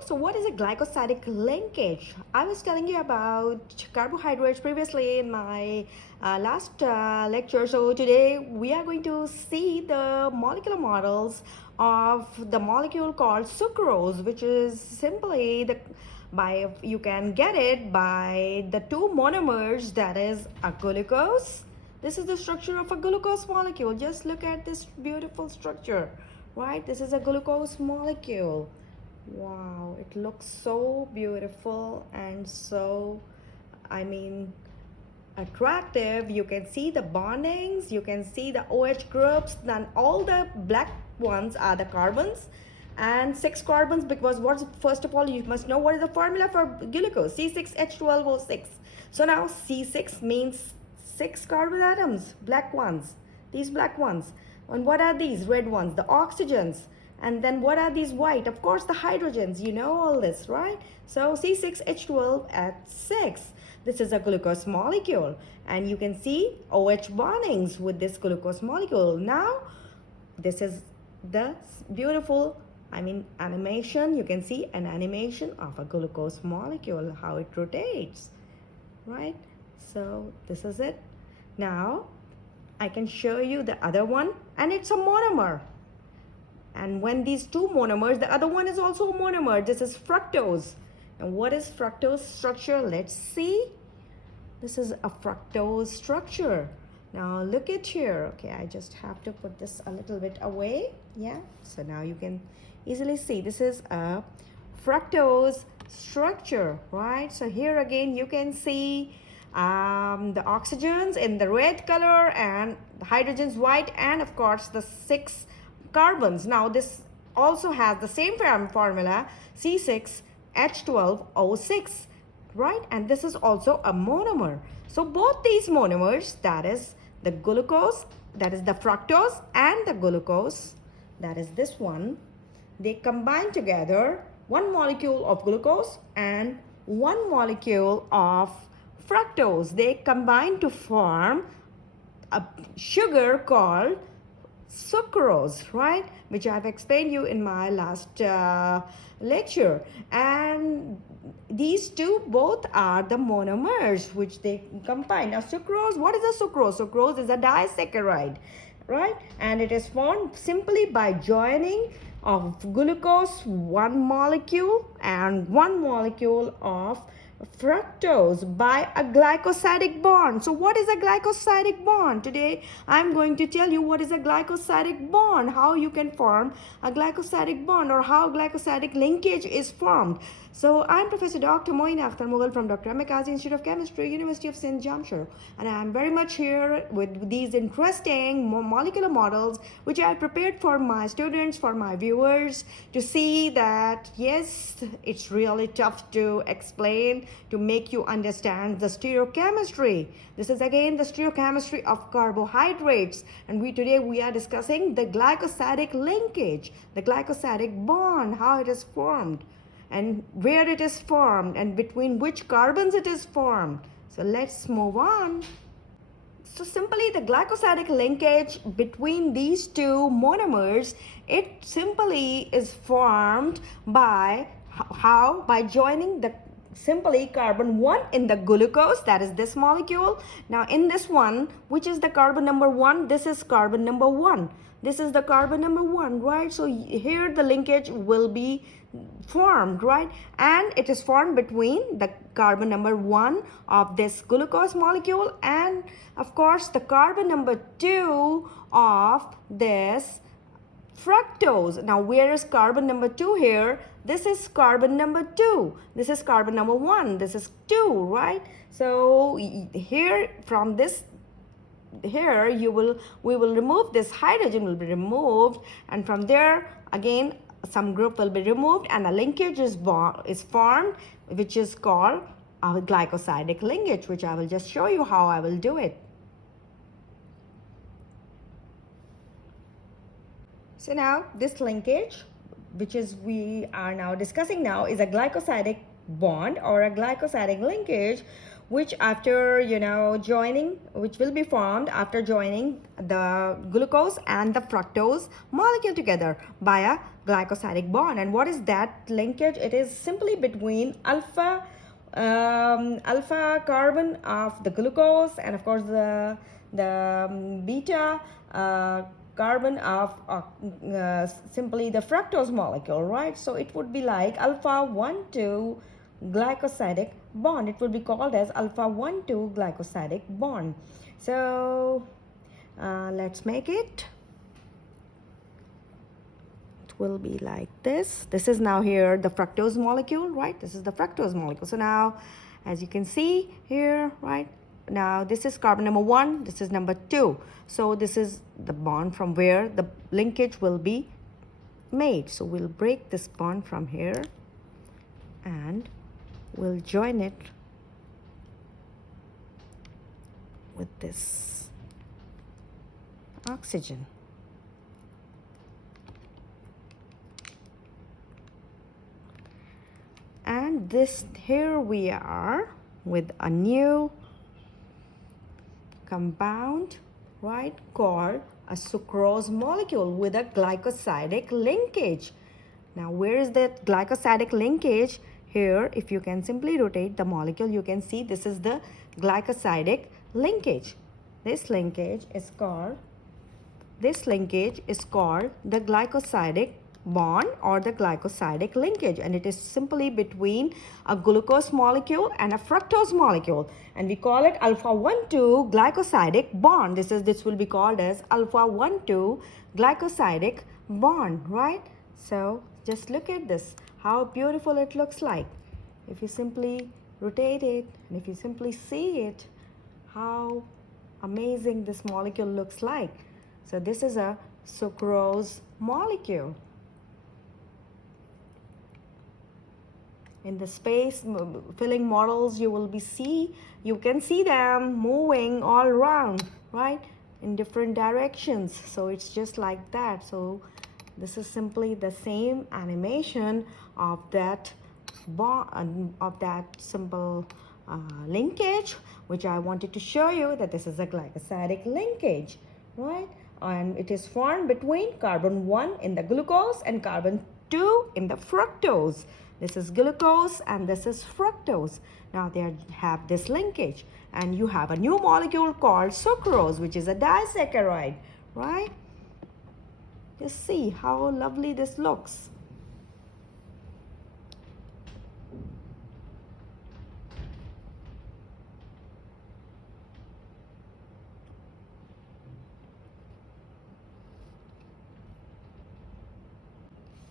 So what is a glycosidic linkage? I was telling you about carbohydrates previously in my last lecture. So today we are going to see the molecular models of the molecule called sucrose, which is simply you can get it by the two monomers, that is a glucose. This is the structure of a glucose molecule. Just look at this beautiful structure, right? This is a glucose molecule. Wow, it looks so beautiful and so, attractive. You can see the bondings, you can see the OH groups, then all the black ones are the carbons and 6 carbons, because first of all you must know what is the formula for glucose, C6H12O6. So now C6 means 6 carbon atoms, black ones, these black ones. And what are these red ones? The oxygens. And then what are these white? Of course, the hydrogens. You know all this, right? So C6H12 at 6. This is a glucose molecule. And you can see OH bondings with this glucose molecule. Now, this is the beautiful, animation. You can see an animation of a glucose molecule, how it rotates, right? So this is it. Now, I can show you the other one, and it's a monomer. And when these two monomers, the other one is also a monomer. This is fructose. And what is fructose structure? Let's see. This is a fructose structure. Now look at here. Okay, I just have to put this a little bit away. Yeah, so now you can easily see this is a fructose structure, right? So here again you can see the oxygens in the red color and the hydrogens white, and of course the 6 carbons. Now this also has the same formula, C6H12O6, right? And this is also a monomer. So both these monomers, that is the glucose, that is the fructose, and the glucose, that is this one, they combine together, one molecule of glucose and one molecule of fructose. They combine to form a sugar called sucrose, right, which I've explained you in my last lecture. And these two both are the monomers which they combine. Now sucrose, what is a sucrose? Sucrose is a disaccharide, right, and it is formed simply by joining of glucose, one molecule, and one molecule of fructose by a glycosidic bond. So what is a glycosidic bond? Today I'm going to tell you what is a glycosidic bond, how you can form a glycosidic bond, or how glycosidic linkage is formed. So I'm Professor Dr. Moin Akhtar Mughal from Dr. Mchem Institute of Chemistry, University of St. Jamshir, and I'm very much here with these interesting molecular models which I prepared for my students, for my viewers, to see that yes, it's really tough to explain, to make you understand the stereochemistry. This is again the stereochemistry of carbohydrates, and today we are discussing the glycosidic linkage, the glycosidic bond, how it is formed and where it is formed and between which carbons it is formed. So let's move on. So simply the glycosidic linkage between these two monomers, it simply is formed by how? By joining the simply carbon 1 in the glucose, that is this molecule. Now in this one, which is the carbon number 1, this is carbon number 1. This is the carbon number 1, right? So here the linkage will be formed, right? And it is formed between the carbon number 1 of this glucose molecule and of course the carbon number 2 of this fructose. Now where is carbon number 2 here? This is carbon number 2. This is carbon number 1. This is 2, right? So here from this, here we will remove this hydrogen, will be removed, and from there again some group will be removed and a linkage is formed, which is called a glycosidic linkage, which I will just show you how I will do it. So now this linkage, which is we are now discussing now, is a glycosidic bond or a glycosidic linkage, which after, joining, which will be formed after joining the glucose and the fructose molecule together by a glycosidic bond. And what is that linkage? It is simply between alpha carbon of the glucose and of course the beta carbon of simply the fructose molecule, right? So it would be like alpha 1,2 glycosidic bond. It would be called as alpha 1,2 glycosidic bond. So let's make it. It will be like this. This is now here the fructose molecule, right? This is the fructose molecule. So now, as you can see here, right? Now this is carbon number 1, this is number 2. So this is the bond from where the linkage will be made. So we'll break this bond from here and we'll join it with this oxygen. And this, here we are with a new compound, right, called a sucrose molecule with a glycosidic linkage. Now where is that glycosidic linkage? Here, if you can simply rotate the molecule, you can see this is the glycosidic linkage. This linkage is called the glycosidic bond or the glycosidic linkage, and it is simply between a glucose molecule and a fructose molecule, and we call it alpha 1,2 glycosidic bond. This will be called as alpha 1,2 glycosidic bond, right? So just look at this, how beautiful it looks like. If you simply rotate it and if you simply see it, how amazing this molecule looks like. So this is a sucrose molecule. In the space filling models, you can see them moving all around, right, in different directions. So it's just like that. So this is simply the same animation of that bond, of that simple linkage, which I wanted to show you that this is a glycosidic linkage, right? And it is formed between carbon 1 in the glucose and carbon 2 in the fructose. This is glucose and this is fructose. Now they have this linkage, and you have a new molecule called sucrose, which is a disaccharide, right? Just see how lovely this looks.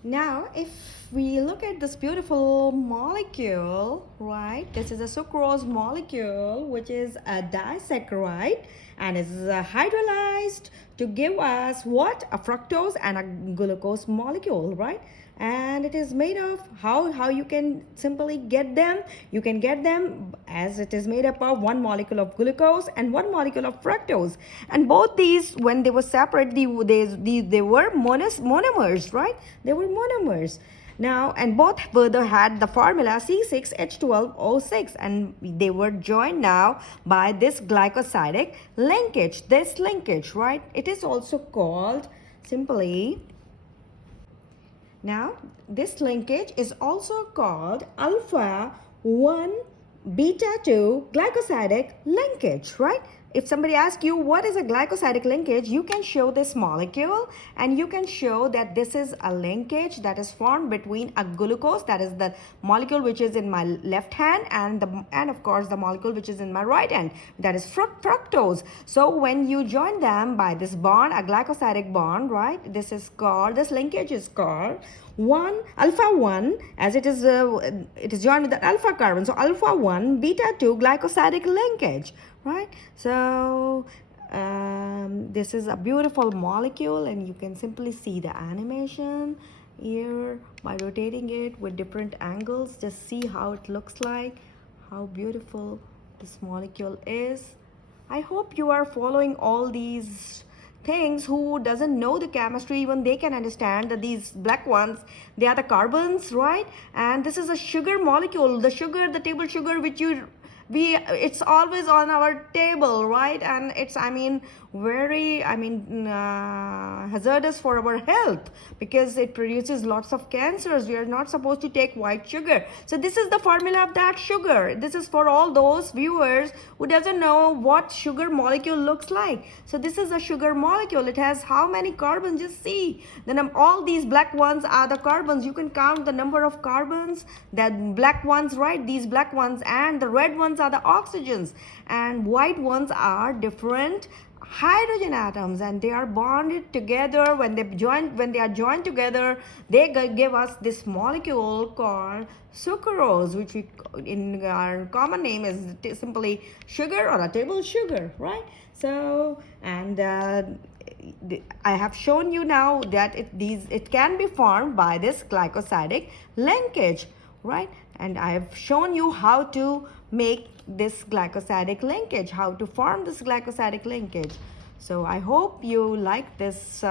Now, if we look at this beautiful molecule, right, this is a sucrose molecule, which is a disaccharide and is hydrolyzed to give us what? A fructose and a glucose molecule, right? And it is made of, how you can simply get them? You can get them as it is made up of one molecule of glucose and one molecule of fructose. And both these, when they were separate, they were monomers, right? They were monomers. Now, and both further had the formula C6H12O6, and they were joined now by this glycosidic linkage, this linkage, right? It is also called simply, now this linkage is also called alpha 1 beta 2 glycosidic linkage, right? If somebody asks you what is a glycosidic linkage, you can show this molecule and you can show that this is a linkage that is formed between a glucose, that is the molecule which is in my left hand, and of course the molecule which is in my right hand, that is fructose. So when you join them by this bond, a glycosidic bond, right, this linkage is called alpha 1, as it is joined with the alpha carbon, so alpha 1 beta 2 glycosidic linkage, right? So this is a beautiful molecule, and you can simply see the animation here by rotating it with different angles. Just see how it looks like, how beautiful this molecule is. I hope you are following all these things. Who doesn't know the chemistry, even they can understand that these black ones, they are the carbons, right? And this is a sugar molecule, the table sugar which you it's always on our table, right? And it's, very, hazardous for our health because it produces lots of cancers. We are not supposed to take white sugar. So this is the formula of that sugar. This is for all those viewers who doesn't know what sugar molecule looks like. So this is a sugar molecule. It has how many carbons? Just see. Then all these black ones are the carbons. You can count the number of carbons. That black ones, right? These black ones, and the red ones are the oxygens, and white ones are different hydrogen atoms, and they are bonded together. When they are joined together, they give us this molecule called sucrose, which we in our common name is simply sugar or a table sugar, right? So, and I have shown you now that it can be formed by this glycosidic linkage, right? And I have shown you how to make this glycosidic linkage, how to form this glycosidic linkage. So I hope you like this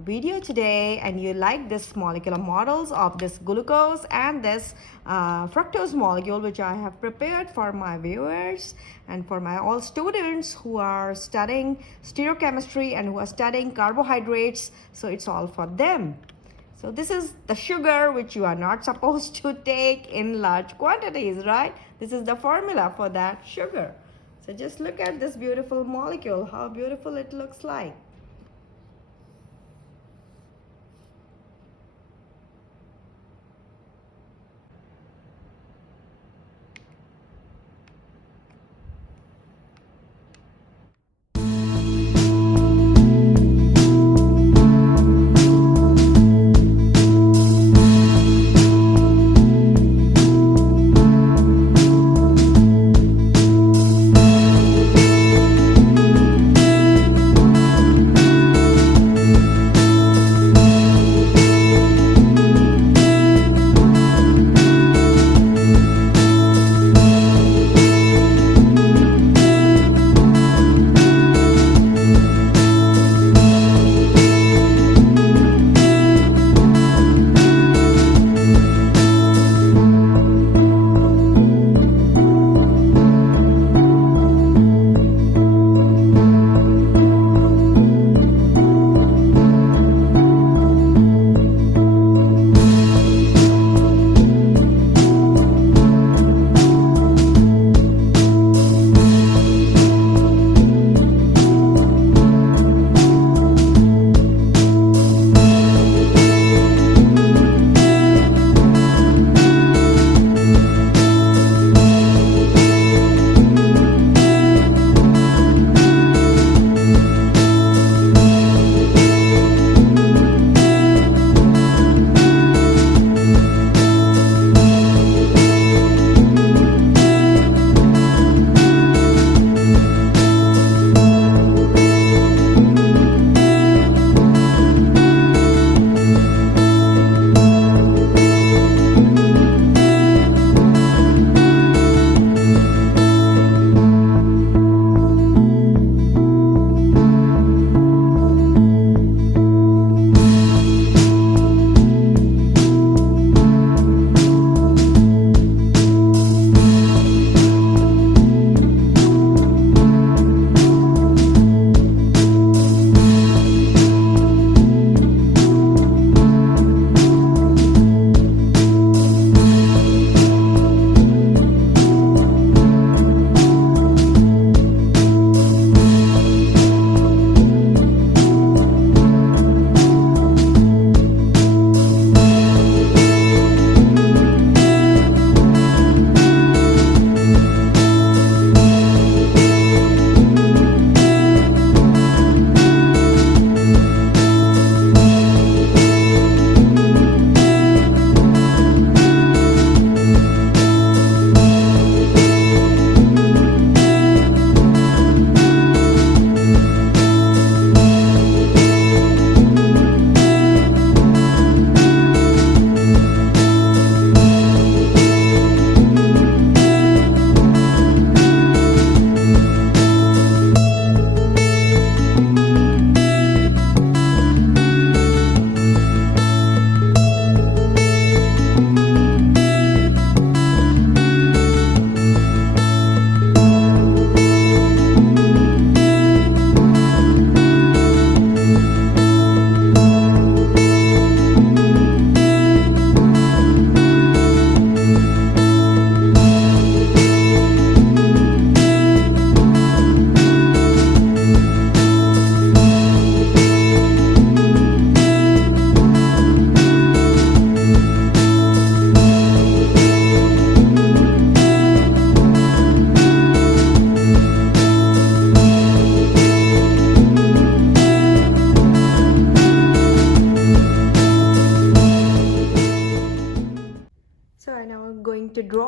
video today, and you like this molecular models of this glucose and this fructose molecule, which I have prepared for my viewers and for my all students who are studying stereochemistry and who are studying carbohydrates. So it's all for them. So this is the sugar which you are not supposed to take in large quantities, right? This is the formula for that sugar. So just look at this beautiful molecule, how beautiful it looks like.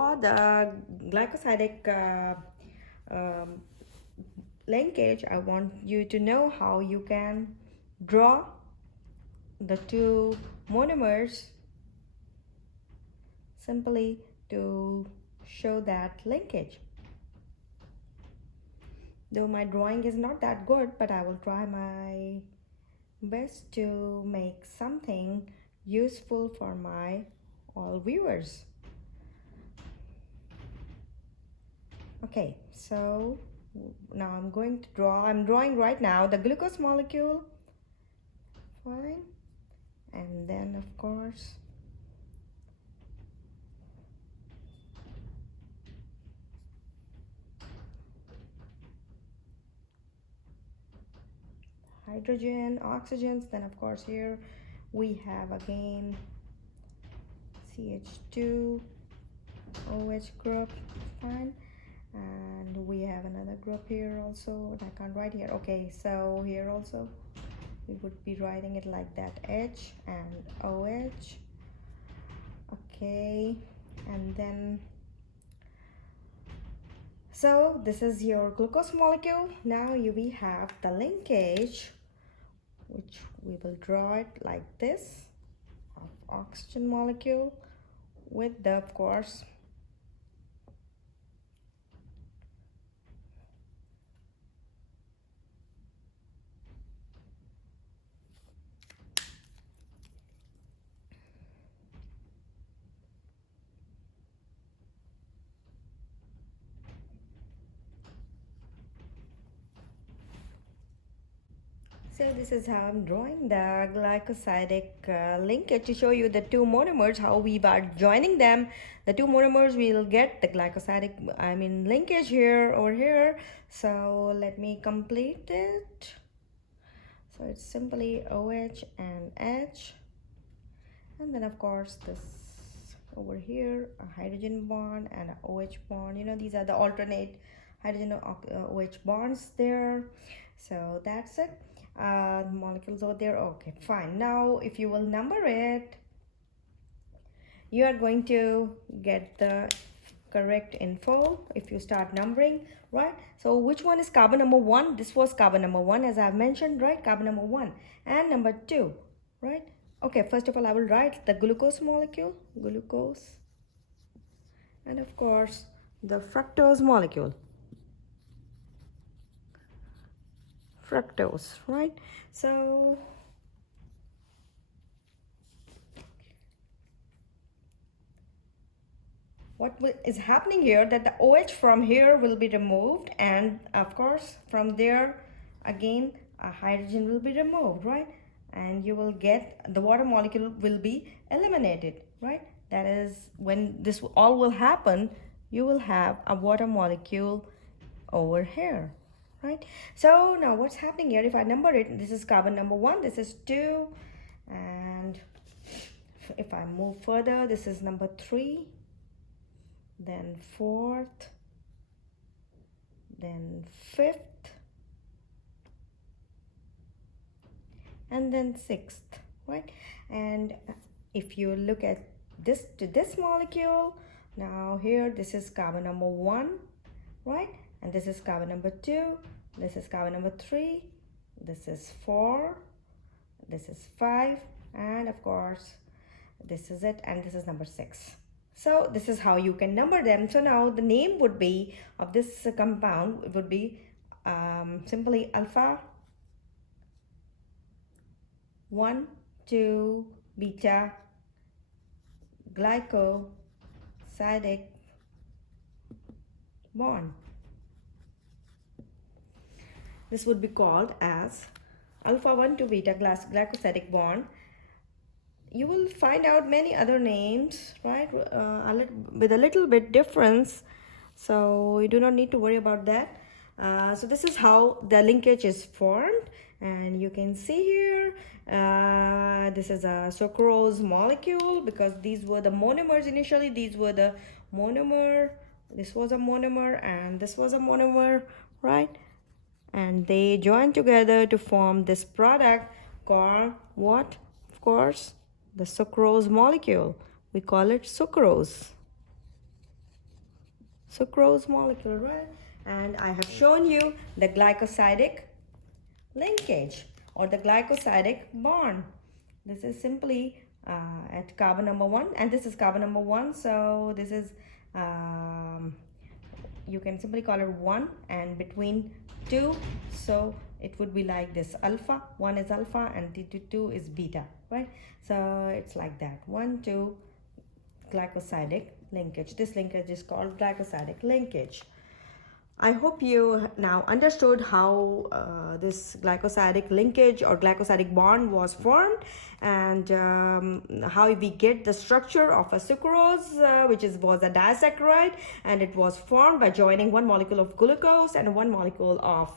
draw the glycosidic linkage, I want you to know how you can draw the two monomers simply to show that linkage. Though my drawing is not that good, but I will try my best to make something useful for my all viewers. Okay, so now I'm going to draw. I'm drawing right now the glucose molecule. Fine. And then of course hydrogen, oxygens. Then of course here we have again CH2 OH group. Fine. And we have another group here also. I can't write here. Okay, so here also we would be writing it like that, H and OH. Okay, and then so this is your glucose molecule. Now we have the linkage, which we will draw it like this, of oxygen molecule with the, of course, so this is how I'm drawing the glycosidic linkage to show you the two monomers, how we are joining them. The two monomers will get the glycosidic, linkage here over here. So let me complete it. So it's simply OH and H. And then of course this over here, a hydrogen bond and a OH bond. You know, these are the alternate hydrogen OH bonds there. So that's it. Molecules over there. Okay, fine. Now if you will number it, you are going to get the correct info if you start numbering, right? So which one is carbon number 1? This was carbon number 1, as I've mentioned, right? Carbon number 1 and number 2, right? Okay, first of all I will write the glucose molecule, glucose, and of course the fructose molecule, fructose, right? So what is happening here, that the OH from here will be removed, and of course from there again a hydrogen will be removed, right? And you will get the water molecule will be eliminated, right? That is when this all will happen, you will have a water molecule over here, right? So now what's happening here, if I number it, this is carbon number 1, this is 2, and if I move further, this is number 3, then 4th, then 5th, and then 6th, right? And if you look at this to this molecule, now here this is carbon number 1, right? And this is carbon number 2, this is carbon number 3, this is 4, this is 5, and of course this is it, and this is number 6. So this is how you can number them. So now the name would be of this compound would be simply alpha 1 2 beta glycosidic bond. This would be called as alpha 1 2 beta glycosidic bond. You will find out many other names, right, with a little bit difference, so you do not need to worry about that. So this is how the linkage is formed, and you can see here this is a sucrose molecule, because these were the monomers initially. These were the monomer, this was a monomer, and this was a monomer, right? And they join together to form this product called what? Of course, the sucrose molecule. We call it sucrose. sucrose molecule, right? And I have shown you the glycosidic linkage or the glycosidic bond. This is simply at carbon number 1, and this is carbon number 1, so this is you can simply call it 1, and between 2, so it would be like this: alpha, 1 is alpha and 2 is beta, right? So it's like that, 1 2 glycosidic linkage. This linkage is called glycosidic linkage. I hope you now understood how this glycosidic linkage or glycosidic bond was formed, and how we get the structure of a sucrose, which was a disaccharide, and it was formed by joining one molecule of glucose and one molecule of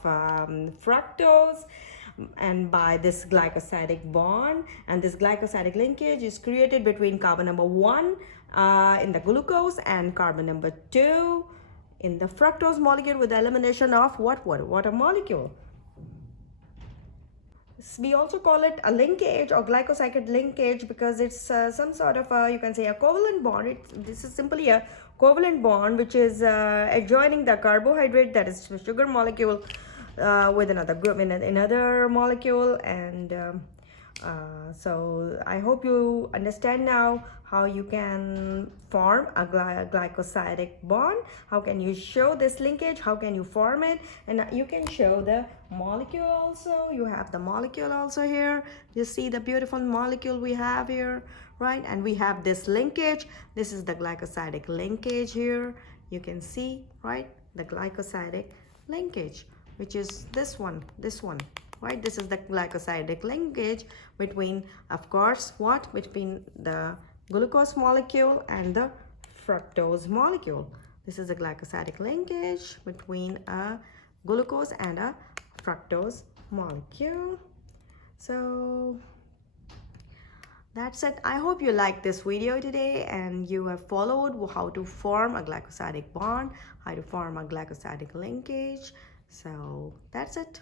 fructose, and by this glycosidic bond. And this glycosidic linkage is created between carbon number 1 in the glucose and carbon number 2 in the fructose molecule, with the elimination of what water molecule. We also call it a linkage or glycosidic linkage because it's some sort of you can say a covalent bond. This is simply a covalent bond which is adjoining the carbohydrate, that is sugar molecule, with another group in another molecule. And so I hope you understand now how you can form a glycosidic bond, how can you show this linkage, how can you form it, and you can show the molecule also. You have the molecule also here. You see the beautiful molecule we have here, right? And we have this linkage. This is the glycosidic linkage here. You can see, right, the glycosidic linkage, which is this one, right? This is the glycosidic linkage between, of course, what? Between the glucose molecule and the fructose molecule. This is a glycosidic linkage between a glucose and a fructose molecule. So that's it. I hope you liked this video today and you have followed how to form a glycosidic bond, how to form a glycosidic linkage. So that's it.